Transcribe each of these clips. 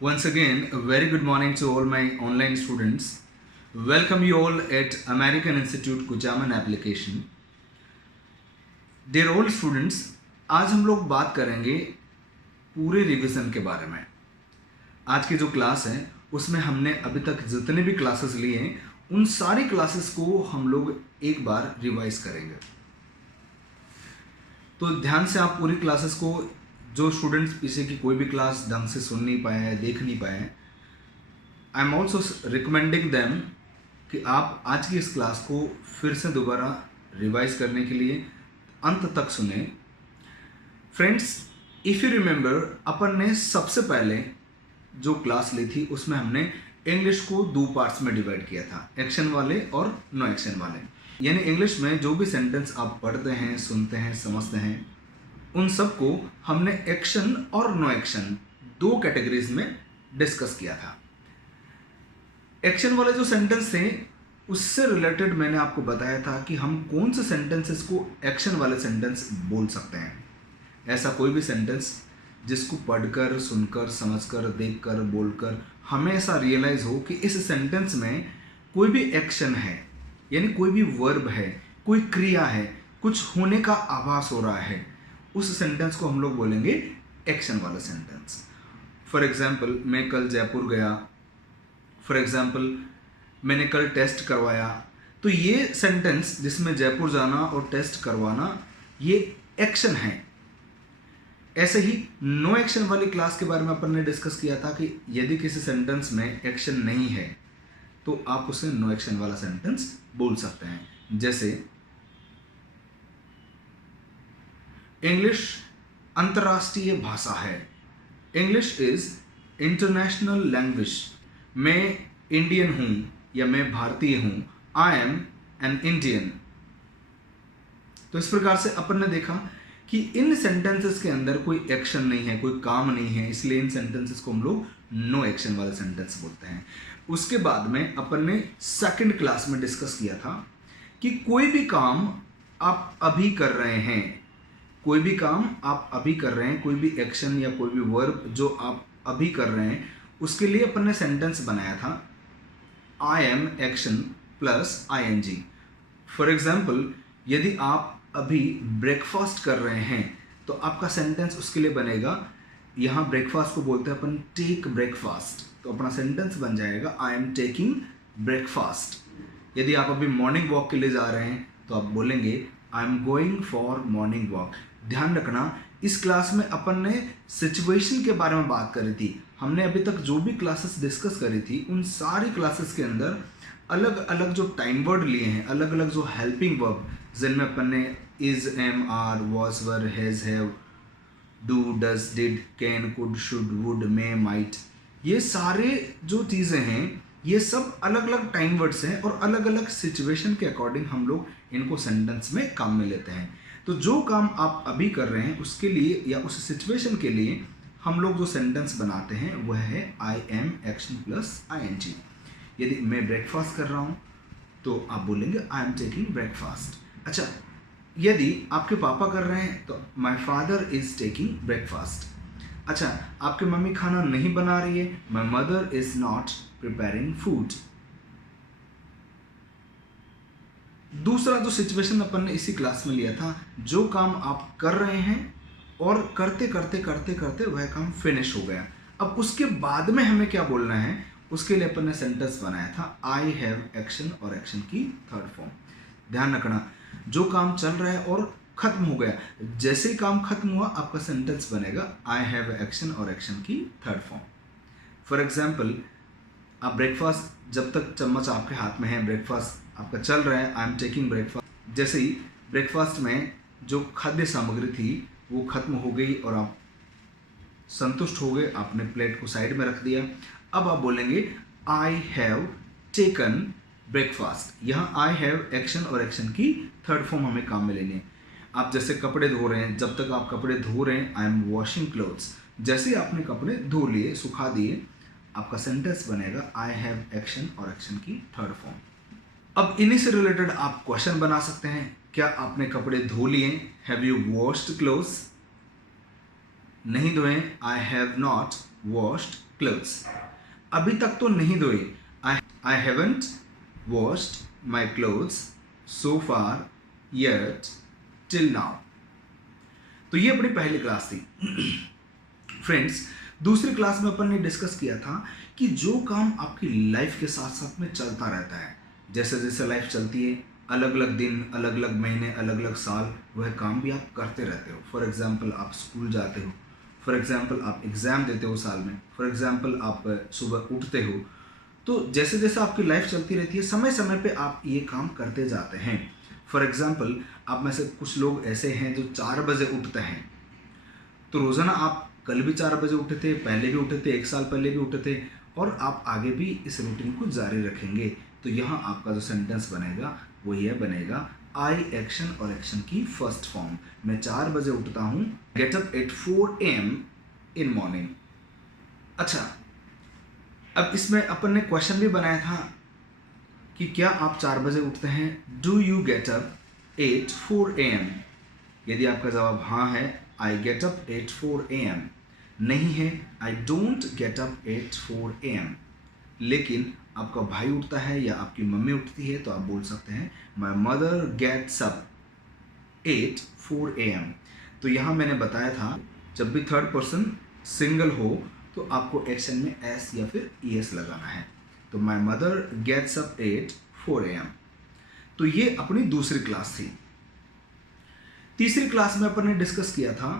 Once again, a very good morning to all my online students. Welcome you all at American Institute Kuchaman Application. Dear all students, आज हम लोग बात करेंगे पूरे revision के बारे में। आज की जो क्लास है उसमें हमने अभी तक जितने भी क्लासेस लिए हैं उन सारी क्लासेस को हम लोग एक बार रिवाइज करेंगे। तो ध्यान से आप पूरी क्लासेस को, जो स्टूडेंट्स पीछे की कोई भी क्लास ढंग से सुन नहीं पाए हैं, देख नहीं पाए हैं, I am also recommending them कि आप आज की इस क्लास को फिर से दोबारा रिवाइज करने के लिए अंत तक सुने। फ्रेंड्स, इफ़ यू रिमेंबर, अपन ने सबसे पहले जो क्लास ली थी उसमें हमने इंग्लिश को दो पार्ट्स में डिवाइड किया था, एक्शन वाले और नो एक्शन वाले। यानी इंग्लिश में जो भी सेंटेंस आप पढ़ते हैं, सुनते हैं, समझते हैं, उन सब को हमने एक्शन और नो एक्शन दो कैटेगरीज में डिस्कस किया था। एक्शन वाले जो सेंटेंस थे उससे रिलेटेड मैंने आपको बताया था कि हम कौन से सेंटेंसेस को एक्शन वाले सेंटेंस बोल सकते हैं। ऐसा कोई भी सेंटेंस जिसको पढ़कर, सुनकर, समझकर, देखकर, बोलकर हमें ऐसा रियलाइज हो कि इस सेंटेंस में कोई भी एक्शन है, यानी कोई भी वर्ब है, कोई क्रिया है, कुछ होने का आभास हो रहा है, उस सेंटेंस को हम लोग बोलेंगे एक्शन वाला सेंटेंस। फॉर एग्जाम्पल, मैं कल जयपुर गया, फॉर एग्जाम्पल मैंने कल टेस्ट करवाया। तो ये सेंटेंस जिसमें जयपुर जाना और टेस्ट करवाना ये एक्शन है। ऐसे ही नो एक्शन वाली क्लास के बारे में अपन ने डिस्कस किया था कि यदि किसी सेंटेंस में एक्शन नहीं है तो आप उसे नो एक्शन वाला सेंटेंस बोल सकते हैं। जैसे इंग्लिश अंतर्राष्ट्रीय भाषा है, इंग्लिश इज इंटरनेशनल लैंग्वेज। मैं इंडियन हूं या मैं भारतीय हूं, आई एम एन इंडियन। तो इस प्रकार से अपन ने देखा कि इन सेंटेंसेस के अंदर कोई एक्शन नहीं है, कोई काम नहीं है, इसलिए इन सेंटेंसेस को हम लोग नो एक्शन वाले सेंटेंस बोलते हैं। उसके बाद में अपन ने सेकंड क्लास में डिस्कस किया था कि कोई भी काम आप अभी कर रहे हैं, कोई भी काम आप अभी कर रहे हैं, कोई भी एक्शन या कोई भी वर्ब जो आप अभी कर रहे हैं, उसके लिए अपन ने सेंटेंस बनाया था I am action plus I N G. For example, यदि आप अभी ब्रेकफास्ट कर रहे हैं तो आपका सेंटेंस उसके लिए बनेगा, यहाँ ब्रेकफास्ट को बोलते हैं अपन टेक ब्रेकफास्ट, तो अपना सेंटेंस बन जाएगा आई एम टेकिंग ब्रेकफास्ट। यदि आप अभी मॉर्निंग वॉक के लिए जा रहे हैं तो आप बोलेंगे I am going for morning walk. ध्यान रखना, इस क्लास में अपन ने सिचुएशन के बारे में बात करी थी। हमने अभी तक जो भी क्लासेस डिस्कस करी थी उन सारी क्लासेस के अंदर अलग अलग जो टाइम वर्ड लिए हैं, अलग अलग जो हेल्पिंग वर्ब, जिनमें अपन ने is, am, are, was, were, has, have, do, does, did, can, could, should, would, may, might, ये सारे जो चीज़ें हैं ये सब अलग अलग टाइम वर्ड्स हैं और अलग अलग सिचुएशन के अकॉर्डिंग हम लोग इनको सेंटेंस में काम में लेते हैं। तो जो काम आप अभी कर रहे हैं उसके लिए या उस सिचुएशन के लिए हम लोग जो सेंटेंस बनाते हैं वह है I am action plus I N G. यदि मैं ब्रेकफास्ट कर रहा हूँ तो आप बोलेंगे आई एम टेकिंग ब्रेकफास्ट। अच्छा, यदि आपके पापा कर रहे हैं तो my father is taking breakfast. अच्छा, आपकी मम्मी खाना नहीं बना रही है, my mother is not preparing food. दूसरा जो सिचुएशन अपन ने इसी क्लास में लिया था, जो काम आप कर रहे हैं और करते करते करते करते वह काम फिनिश हो गया, अब उसके बाद में हमें क्या बोलना है, उसके लिए अपन ने सेंटेंस बनाया था आई हैव एक्शन और एक्शन की थर्ड फॉर्म। ध्यान रखना, जो काम चल रहा है और खत्म हो गया, जैसे ही काम खत्म हुआ आपका सेंटेंस बनेगा आई हैव एक्शन और एक्शन की थर्ड फॉर्म। फॉर एग्जाम्पल, आप ब्रेकफास्ट, जब तक चम्मच आपके हाथ में है, ब्रेकफास्ट आपका चल रहा है, आई एम टेकिंग ब्रेकफास्ट। जैसे ही ब्रेकफास्ट में जो खाद्य सामग्री थी वो खत्म हो गई और आप संतुष्ट हो गए, आपने प्लेट को साइड में रख दिया, अब आप बोलेंगे आई हैव टेकन ब्रेकफास्ट। यहाँ आई हैव एक्शन और एक्शन की थर्ड फॉर्म हमें काम में लेनी है। आप जैसे कपड़े धो रहे हैं, जब तक आप कपड़े धो रहे हैं आई एम वॉशिंग क्लोथ्स। जैसे ही आपने कपड़े धो लिए, सुखा दिए, आपका सेंटेंस बनेगा आई हैव एक्शन और एक्शन की थर्ड फॉर्म। अब इन्हीं से रिलेटेड आप क्वेश्चन बना सकते हैं, क्या आपने कपड़े धो लिए, हैव यू वॉश्ड क्लोथ्स। नहीं धोए, I have not washed clothes. अभी तक तो नहीं धोए. I haven't washed my clothes so far yet till now. तो ये अपनी पहली क्लास थी. फ्रेंड्स, दूसरी क्लास में अपन ने डिस्कस किया था कि जो काम आपकी लाइफ के साथ साथ में चलता रहता है, जैसे जैसे लाइफ चलती है, अलग अलग दिन, अलग अलग महीने, अलग अलग साल, वह काम भी आप करते रहते हो. फॉर एग्जाम्पल आप स्कूल जाते हो, फॉर एग्जाम्पल आप एग्ज़ाम देते हो साल में, फॉर एग्जाम्पल आप सुबह उठते हो. तो जैसे जैसे आपकी लाइफ चलती रहती है, समय समय पे आप ये काम करते जाते हैं. फॉर एग्जाम्पल आप में से कुछ लोग ऐसे हैं जो 4 बजे उठते हैं. तो रोज़ाना आप कल भी 4 बजे उठे थे, पहले भी उठे थे, 1 साल पहले भी उठे थे, और आप आगे भी इस रूटीन को जारी रखेंगे. तो यहाँ आपका जो सेंटेंस बनेगा वो ये बनेगा, आई एक्शन और एक्शन की फर्स्ट फॉर्म. मैं 4 बजे उठता हूँ, get up at 4 AM in morning. अच्छा, अब इसमें अपन ने क्वेश्चन भी बनाया था कि क्या आप 4 बजे उठते हैं. Do you get up at 4 AM? यदि आपका जवाब हाँ है, I get up at 4 AM. नहीं है, I don't get up at 4 AM. लेकिन आपका भाई उठता है या आपकी मम्मी उठती है तो आप बोल सकते हैं, my mother gets up at 4 AM. तो यहाँ मैंने बताया था, जब भी थर्ड पर्सन सिंगल हो तो आपको एक्शन में एस या फिर ES लगाना है. तो my mother gets up at 4 AM. तो ये अपनी दूसरी क्लास थी. तीसरी क्लास में अपन ने डिस्कस किया था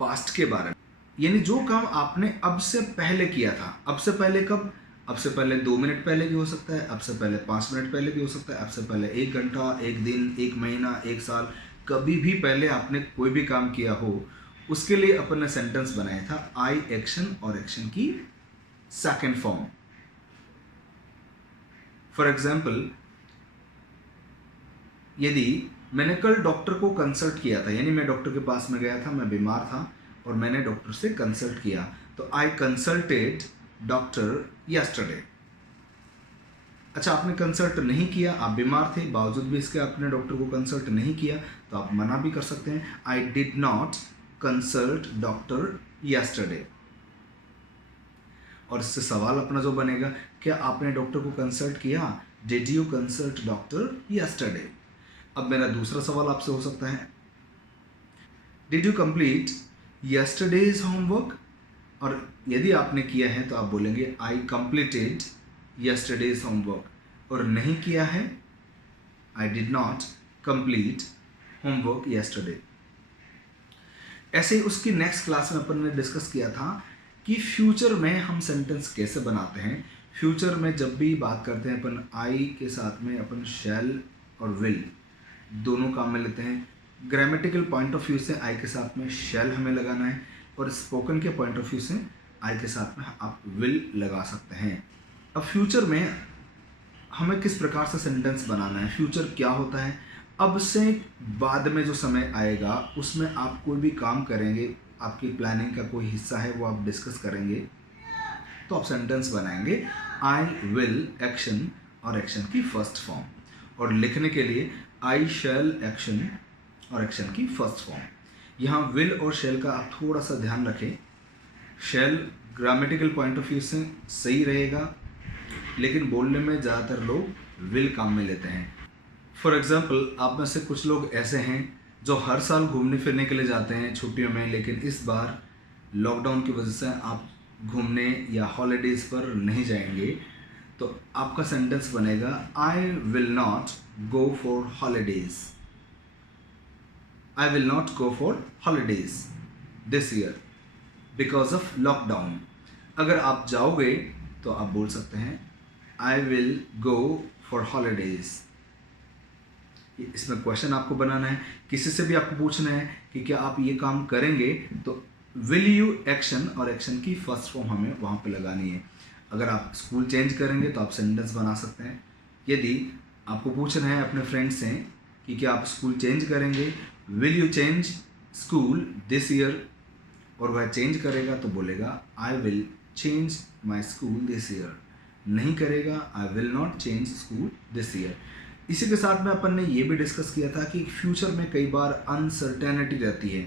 पास्ट के बारे में, यानी जो काम आपने अब से पहले किया था. अब से पहले कब? अब से पहले 2 मिनट पहले भी हो सकता है, अब से पहले 5 मिनट पहले भी हो सकता है, अब से पहले 1 घंटा, 1 दिन, 1 महीना, 1 साल, कभी भी पहले आपने कोई भी काम किया हो, उसके लिए अपन ने सेंटेंस बनाया था आई एक्शन और एक्शन की सेकेंड फॉर्म. फॉर एग्जाम्पल, यदि मैंने कल डॉक्टर को कंसल्ट किया था, यानी मैं डॉक्टर के पास में गया था, मैं बीमार था और मैंने डॉक्टर से कंसल्ट किया, तो आई कंसल्टेड डॉक्टर यस्टरडे. अच्छा, आपने कंसल्ट नहीं किया, आप बीमार थे, बावजूद भी इसके आपने डॉक्टर को कंसल्ट नहीं किया, तो आप मना भी कर सकते हैं, आई did not consult doctor yesterday. और इससे सवाल अपना जो बनेगा, क्या आपने डॉक्टर को कंसल्ट किया? Did you consult doctor yesterday? अब मेरा दूसरा सवाल आपसे हो सकता है, did you complete yesterday's homework? और यदि आपने किया है तो आप बोलेंगे आई कंप्लीटेड यस्टरडेज होमवर्क. और नहीं किया है, आई did not complete homework yesterday. ऐसे ही उसकी नेक्स्ट क्लास में अपन ने डिस्कस किया था कि फ्यूचर में हम सेंटेंस कैसे बनाते हैं. फ्यूचर में जब भी बात करते हैं अपन, आई के साथ में अपन शैल और विल दोनों काम में लेते हैं. ग्रामेटिकल पॉइंट ऑफ व्यू से आई के साथ में शैल हमें लगाना है, और स्पोकन के पॉइंट ऑफ व्यू से आई के साथ में आप विल लगा सकते हैं. अब फ्यूचर में हमें किस प्रकार से सेंटेंस बनाना है, फ्यूचर क्या होता है, अब से बाद में जो समय आएगा उसमें आप कोई भी काम करेंगे, आपकी प्लानिंग का कोई हिस्सा है वो आप डिस्कस करेंगे, तो आप सेंटेंस बनाएंगे आई विल एक्शन और एक्शन की फर्स्ट फॉर्म. और लिखने के लिए आई शैल एक्शन और एक्शन की फर्स्ट फॉर्म. यहाँ विल और शैल का आप थोड़ा सा ध्यान रखें. शैल ग्रामेटिकल पॉइंट ऑफ व्यू से सही रहेगा, लेकिन बोलने में ज़्यादातर लोग विल काम में लेते हैं. फॉर एग्जाम्पल, आप में से कुछ लोग ऐसे हैं जो हर साल घूमने फिरने के लिए जाते हैं छुट्टियों में, लेकिन इस बार लॉकडाउन की वजह से आप घूमने या हॉलीडेज़ पर नहीं जाएंगे. तो आपका सेंटेंस बनेगा I will not go for holidays. I will not go for holidays this year because of lockdown. अगर आप जाओगे तो आप बोल सकते हैं I will go for holidays. इसमें क्वेश्चन आपको बनाना है, किसी से भी आपको पूछना है कि क्या आप ये काम करेंगे, तो will you एक्शन और एक्शन की फर्स्ट फॉर्म हमें वहाँ पे लगानी है. अगर आप स्कूल चेंज करेंगे तो आप सेंटेंस बना सकते हैं. यदि आपको पूछना है अपने फ्रेंड से कि क्या आप स्कूल चेंज करेंगे, will you change school this year, और वह चेंज करेगा तो बोलेगा I will change my school this year. नहीं करेगा, I will not change school this year. इसी के साथ में अपन ने ये भी डिस्कस किया था कि फ्यूचर में कई बार अनसर्टेनिटी रहती है,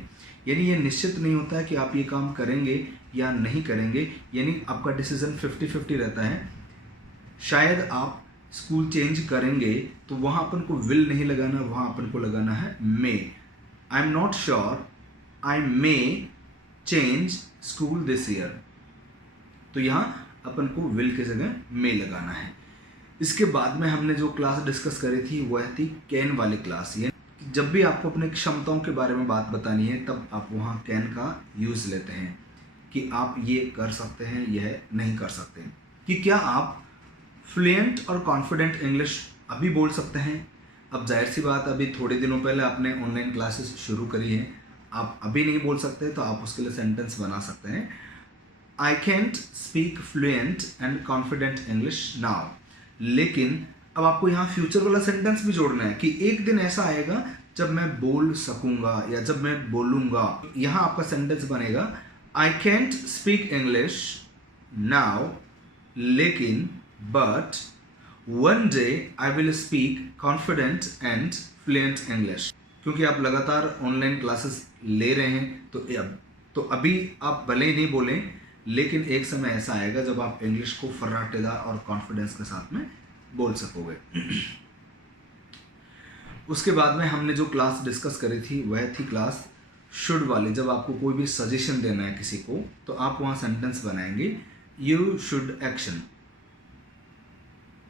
यानी ये निश्चित नहीं होता है कि आप ये काम करेंगे या नहीं करेंगे, यानी आपका डिसीजन 50-50 रहता है। शायद आप स्कूल चेंज करेंगे तो वहाँ अपन को विल नहीं लगाना, वहाँ अपन को लगाना है may. I am not sure I may change school this year, तो यहाँ अपन को विल की जगह मे लगाना है। इसके बाद में हमने जो क्लास डिस्कस करी थी वह थी कैन वाली क्लास। ये जब भी आपको अपने क्षमताओं के बारे में बात बतानी है तब आप वहाँ कैन का यूज़ लेते हैं कि आप ये कर सकते हैं, यह नहीं कर सकते। कि क्या आप फ्लुएंट और कॉन्फिडेंट इंग्लिश अभी बोल सकते हैं? अब जाहिर सी बात, अभी थोड़े दिनों पहले आपने ऑनलाइन क्लासेस शुरू करी है, आप अभी नहीं बोल सकते तो आप उसके लिए सेंटेंस बना सकते हैं, आई can't speak fluent and confident English now. लेकिन अब आपको यहाँ फ्यूचर वाला सेंटेंस भी जोड़ना है कि एक दिन ऐसा आएगा जब मैं बोल सकूंगा या जब मैं बोलूँगा। यहाँ आपका सेंटेंस बनेगा I can't speak English now लेकिन but one day I will speak confident and fluent English. क्योंकि आप लगातार ऑनलाइन क्लासेस ले रहे हैं तो अभी आप भले ही नहीं बोलें, लेकिन एक समय ऐसा आएगा जब आप इंग्लिश को फर्राटेदार और कॉन्फिडेंस के साथ में बोल सकोगे। उसके बाद में हमने जो क्लास डिस्कस करी थी वह थी क्लास शुड वाली। जब आपको कोई भी सजेशन देना है किसी को तो आप वहाँ सेंटेंस बनाएंगे you should action.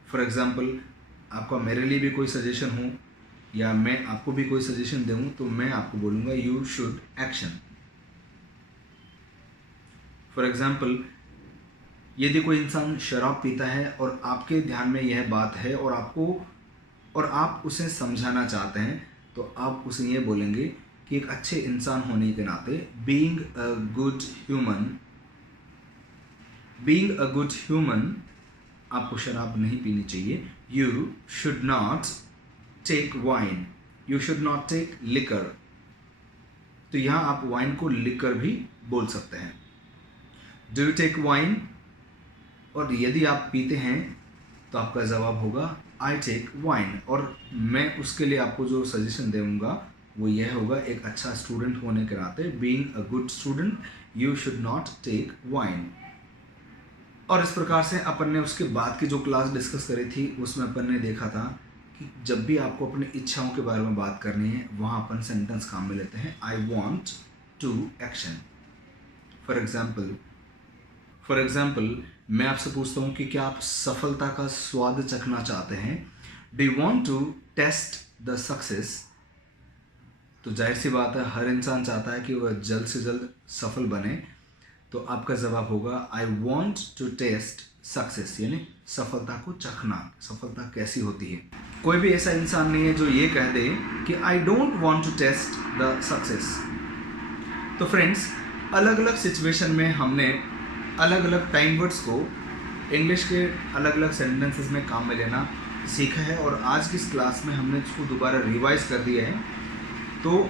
For example, आपका मेरे लिए भी कोई सजेशन हो या मैं आपको भी कोई सजेशन दूँ तो मैं आपको बोलूँगा you should action. For example, यदि कोई इंसान शराब पीता है और आपके ध्यान में यह बात है और आप उसे समझाना चाहते हैं तो आप उसे ये बोलेंगे कि एक अच्छे इंसान होने के नाते बीइंग अ गुड ह्यूमन आपको शराब नहीं पीनी चाहिए। You should not take wine, you should not take liquor. तो यहाँ आप वाइन को लिकर भी बोल सकते हैं, डू यू टेक वाइन। और यदि आप पीते हैं तो आपका जवाब होगा आई टेक वाइन। और मैं उसके लिए आपको जो सजेशन दूंगा वो यह होगा, एक अच्छा स्टूडेंट होने के नाते being a good student you should not take wine. और इस प्रकार से अपन ने उसके बाद की जो क्लास डिस्कस करी थी उसमें अपन ने देखा था कि जब भी आपको अपनी इच्छाओं के बारे में बात करनी है वहाँ अपन सेंटेंस काम में लेते हैं I want to action. For example मैं आपसे पूछता हूँ कि क्या आप सफलता का स्वाद चखना चाहते हैं? Do you want to taste the success. तो जाहिर सी बात है, हर इंसान चाहता है कि वह जल्द से जल्द सफल बने। तो आपका जवाब होगा I want to taste success, यानी सफलता को चखना, सफलता कैसी होती है। कोई भी ऐसा इंसान नहीं है जो ये कह दे कि I don't want to taste the success. तो फ्रेंड्स, अलग अलग सिचुएशन में हमने अलग अलग टाइम वर्ड्स को इंग्लिश के अलग अलग सेंटेंसेस में काम में लेना सीखा है और आज की इस क्लास में हमने इसको दोबारा रिवाइज कर दिया है। तो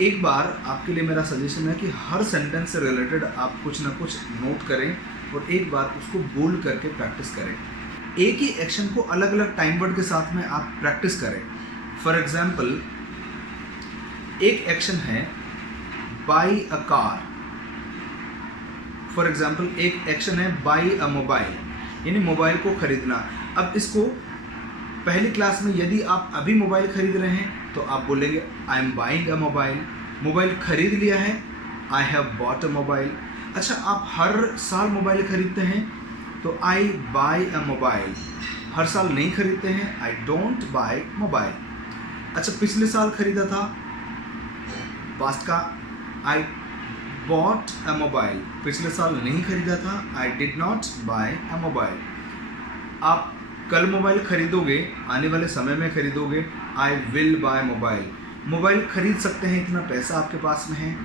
एक बार आपके लिए मेरा सजेशन है कि हर सेंटेंस से रिलेटेड आप कुछ ना कुछ नोट करें और एक बार उसको बोल करके प्रैक्टिस करें। एक ही एक्शन को अलग अलग टाइम वर्ड के साथ में आप प्रैक्टिस करें। फॉर एग्जाम्पल, एक एक्शन है by a car. For example, एक एक्शन है बाई अ मोबाइल, यानी मोबाइल को खरीदना। अब इसको पहली क्लास में यदि आप अभी मोबाइल खरीद रहे हैं तो आप बोलेंगे I am buying a mobile. Mobile खरीद लिया है, I have bought a mobile. अच्छा, आप हर साल मोबाइल खरीदते हैं तो आई बाय अ मोबाइल। हर साल नहीं खरीदते हैं, आई डोंट बाय मोबाइल। अच्छा, पिछले साल खरीदा था, पास्ट का, आई बॉट अ मोबाइल। पिछले साल नहीं खरीदा था, I did not buy a mobile. आप कल मोबाइल खरीदोगे, आने वाले समय में खरीदोगे, I will buy mobile. Mobile खरीद सकते हैं, इतना पैसा आपके पास में है,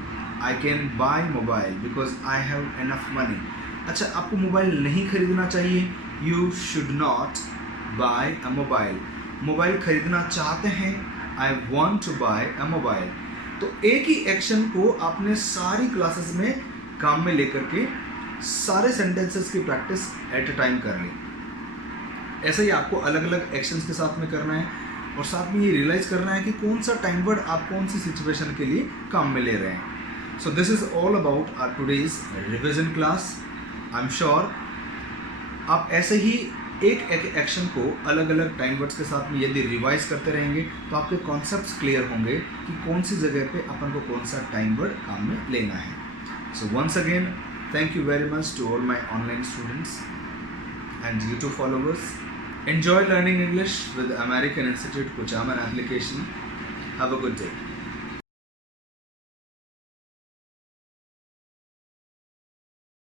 I can buy mobile because I have enough money. अच्छा, आपको मोबाइल नहीं खरीदना चाहिए, you should not buy a mobile. Mobile खरीदना चाहते हैं, I want to buy a mobile. तो एक ही एक्शन को आपने सारी क्लासेस में काम में लेकर के सारे सेंटेंसेस की प्रैक्टिस एट अ टाइम कर ली। ऐसे ही आपको अलग अलग एक्शंस के साथ में करना है और साथ में ये रियलाइज़ करना है कि कौन सा टाइम वर्ड आप कौन सी सिचुएशन के लिए काम में ले रहे हैं। So this is all about our today's revision class. I'm sure आप ऐसे ही एक एक एक्शन को अलग अलग टाइम वर्ड्स के साथ में यदि रिवाइज करते रहेंगे तो आपके कॉन्सेप्ट्स क्लियर होंगे कि कौन सी जगह पे अपन को कौन सा टाइम वर्ड काम में लेना है. So once again thank you very much to all my online students and YouTube followers. Enjoy learning English with American Institute Kuchaman application. Have a good day.